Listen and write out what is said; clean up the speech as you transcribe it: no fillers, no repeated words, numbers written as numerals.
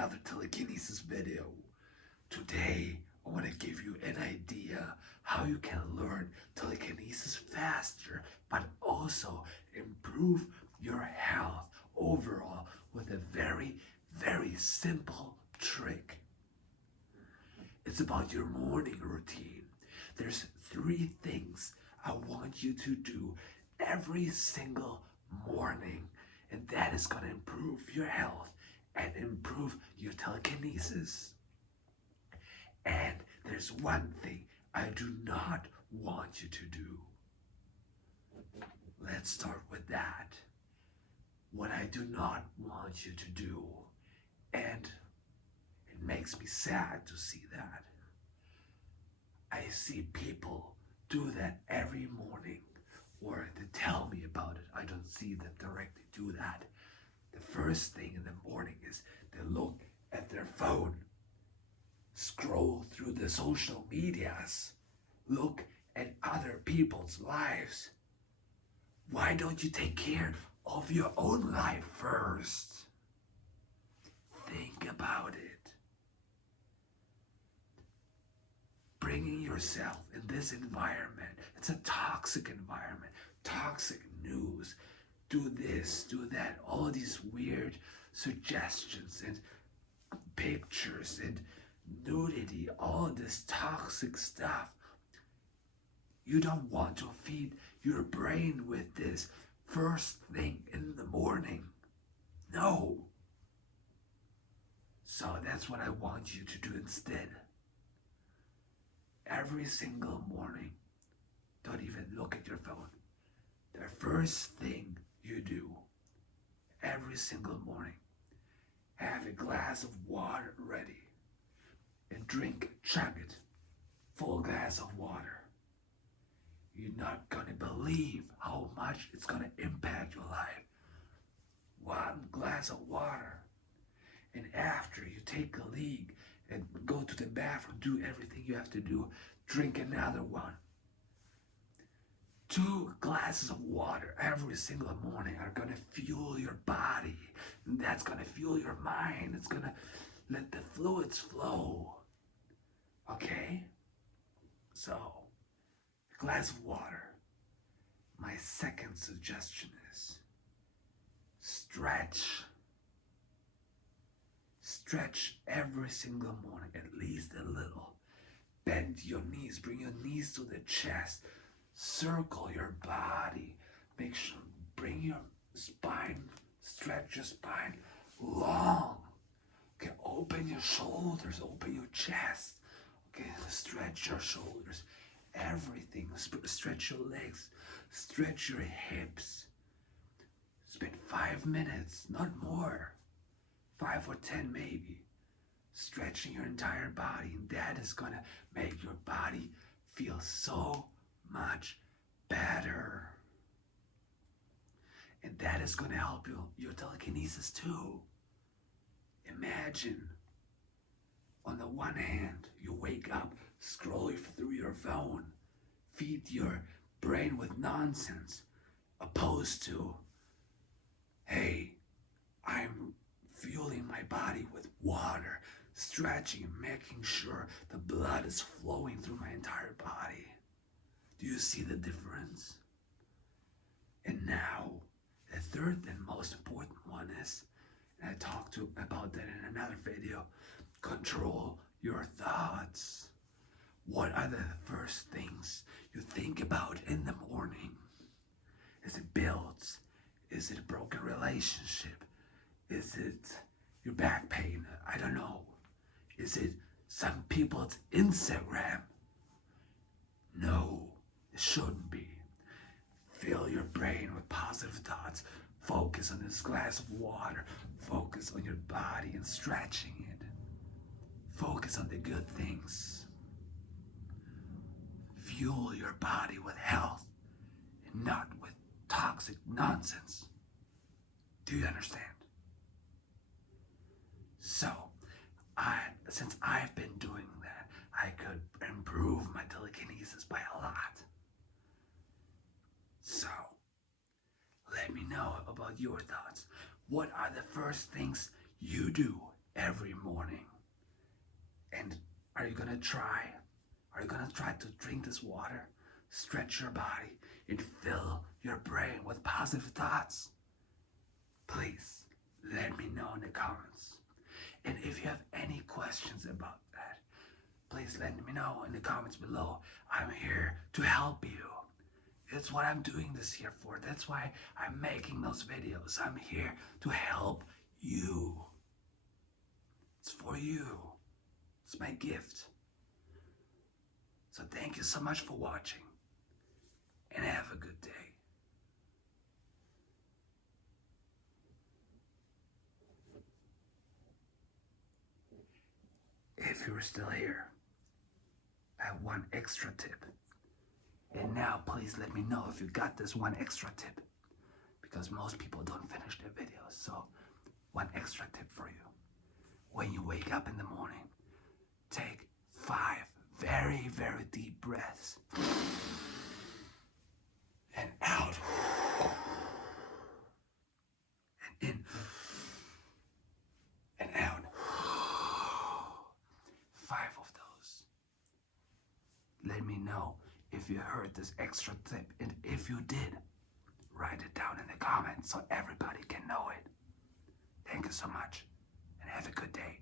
another telekinesis video. Today, I want to give you an idea how you can learn telekinesis faster, but also improve your health overall with a very, very simple trick. It's about your morning routine. There's 3 things I want you to do every single morning, and that is going to improve your health and improve your telekinesis. And there's one thing I do not want you to do. Let's start with that. What I do not want you to do, and it makes me sad to see that. I see people do that every morning, or they tell me about it. I don't see them directly do that. The first thing in the morning is they look at their phone, scroll through the social medias, look at other people's lives. Why don't you take care of your own life first? Think about it. Bringing yourself in this environment, it's a toxic environment, toxic news. Do this, do that, all these weird suggestions and pictures and nudity, all this toxic stuff. You don't want to feed your brain with this first thing in the morning. No. So that's what I want you to do instead. Every single morning, don't even look at your phone. The first thing you do every single morning, have a glass of water ready and chug it, full glass of water. You're not gonna believe how much it's gonna impact your life. 1 glass of water. And after you take a leak and go to the bathroom, do everything you have to do, drink another one. 2 glasses of water every single morning are gonna fuel your body. And that's gonna fuel your mind. It's gonna let the fluids flow. Okay? So, a glass of water. My second suggestion is stretch. Stretch every single morning, at least a little. Bend your knees, bring your knees to the chest. Circle your body. Make sure, bring your spine, stretch your spine long. Okay, open your shoulders, open your chest. Okay, stretch your shoulders. Everything. Stretch your legs, stretch your hips. Spend 5 minutes, not more. 5 or 10 maybe. Stretching your entire body, and that is gonna make your body feel so much better. And that is gonna help your telekinesis too. Imagine, on the one hand, you wake up, scroll through your phone, feed your brain with nonsense, opposed to, hey, I'm fueling my body with water, stretching, making sure the blood is flowing through my entire body. Do you see the difference? And now, the third and most important one is, and I talked about that in another video, control your thoughts. What are the first things you think about in the morning? Is it bills? Is it a broken relationship? Is it your back pain? I don't know. Is it some people's Instagram? No, it shouldn't be. Fill your brain with positive thoughts. Focus on this glass of water. Focus on your body and stretching it. Focus on the good things. Fuel your body with health and not with toxic nonsense. Do you understand? So, since I've been doing that, I could improve my telekinesis by a lot. So, let me know about your thoughts. What are the first things you do every morning. And are you gonna try? Are you gonna try to drink this water, stretch your body, and fill your brain with positive thoughts? Please let me know in the comments. And if you have any questions about that, please let me know in the comments below. I'm here to help you. That's what I'm doing this here for. That's why I'm making those videos. I'm here to help you. It's for you. It's my gift. So thank you so much for watching, and have a good day. If you're still here, I have one extra tip. And now please let me know if you got this one extra tip, because most people don't finish their videos. So one extra tip for you. When you wake up in the morning, take 5 very, very deep breaths. And out. And in. And out. 5 of those. Let me know if you heard this extra tip, and if you did, write it down in the comments so everybody can know it. Thank you so much, and have a good day.